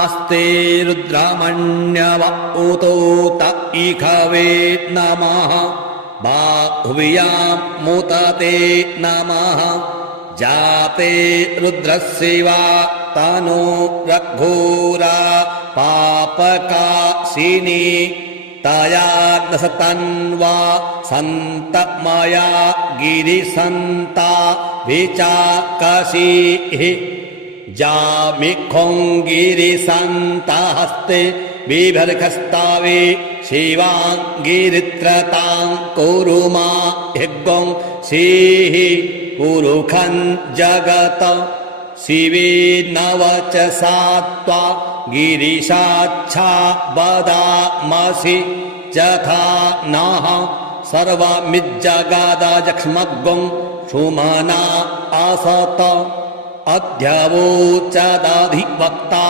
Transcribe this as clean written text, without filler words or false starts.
नमस्ते रुद्रमण्यव उतोत इखवे नमः बाहुव्यां मुतते नमः जाते रुद्रस्यैवा तनो रघोरा पापकाशिनी तया दशतन्वा सन्त मया गिरिसन्ता विचाकशीः जामिखों गिरिसन्तास्ते बिभर्खस्तावे शिवां गिरित्रतां कुरुमा हिग्गों सीः पुरुखं जगत शिवे नवचसा त्वा गिरिशाच्छा वदामसि यथा नः सर्वमिज्जगादजक्ष्मग्गुं सुमना असत अध्यवोचदधिवक्ता